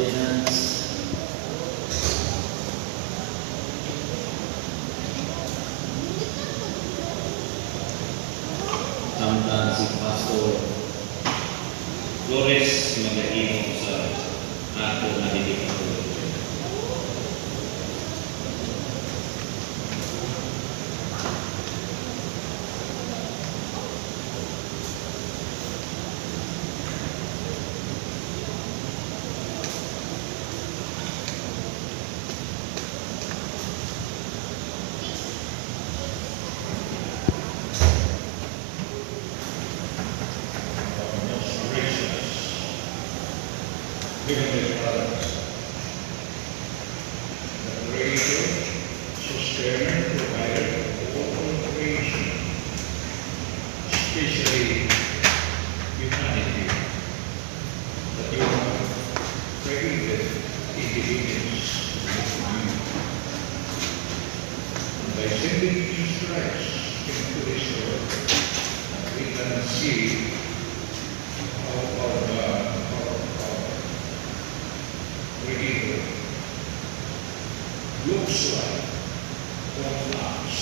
ordinance. Samtang si Pastor Flores mag-iingon sa ato na didikado. Heavenly Father, the Creator, Sustainer, Provider of all creation, especially humanity, that you have created individuals with you. And by sending Jesus Christ into this world, we can see how our God, Creator looks like one us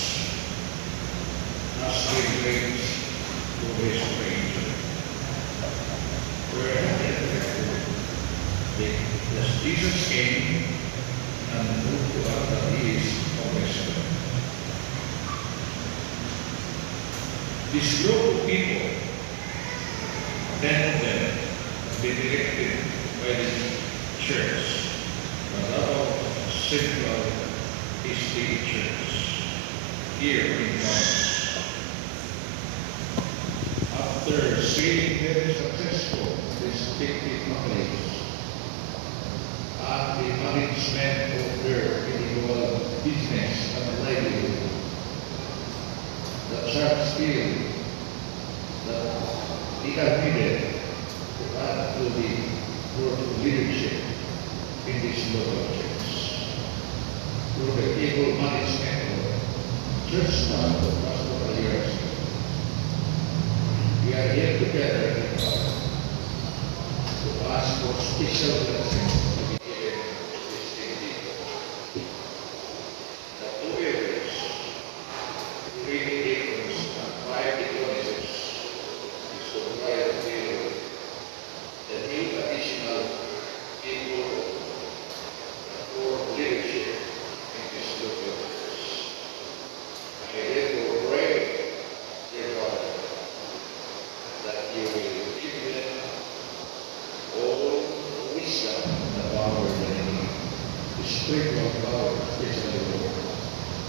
as he brings to his creator. We're affected because Jesus came and proved to us that he is our Son. This group of people, 10 of them, have been elected by the church. But our central is the church here in France. After seeing very successful respective families and the management of their individual business and livelihood, the church feel that they are needed to add to the work of leadership in this local church. Through the able management of church staff for pastoral years, we are here together in God to ask for special blessings to be given to this people. The two elders, three deacons, and 5 deaconesses is to provide the new additional people for leadership in this local church. I therefore pray, dear Father, that you will give them all wisdom and power that they need, the spiritual power, especially Lord,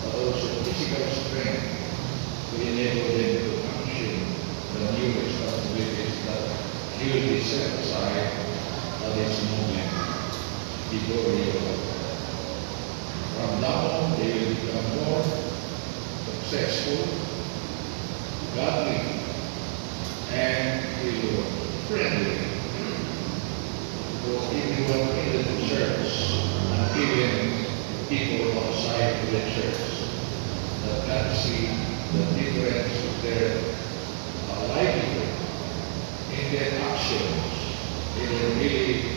but also physical strength to enable them to function the new responsibilities that you will be set aside at this moment before you. From now on, they will become more successful, godly, and friendly to everyone in the church and even people outside the church that can see the difference of their livelihood in their actions, in their really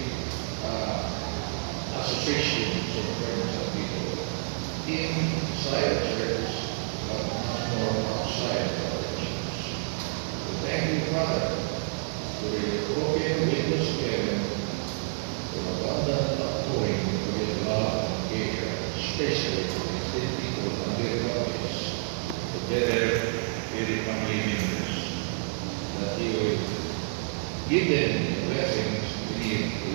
associations of friends and people inside the church, but much more outside the church. So thank you, Father, for your open windows of heaven, for abundant outpouring of your love and care, especially for the people and their families, together with the family members, that you will give them the blessings we need to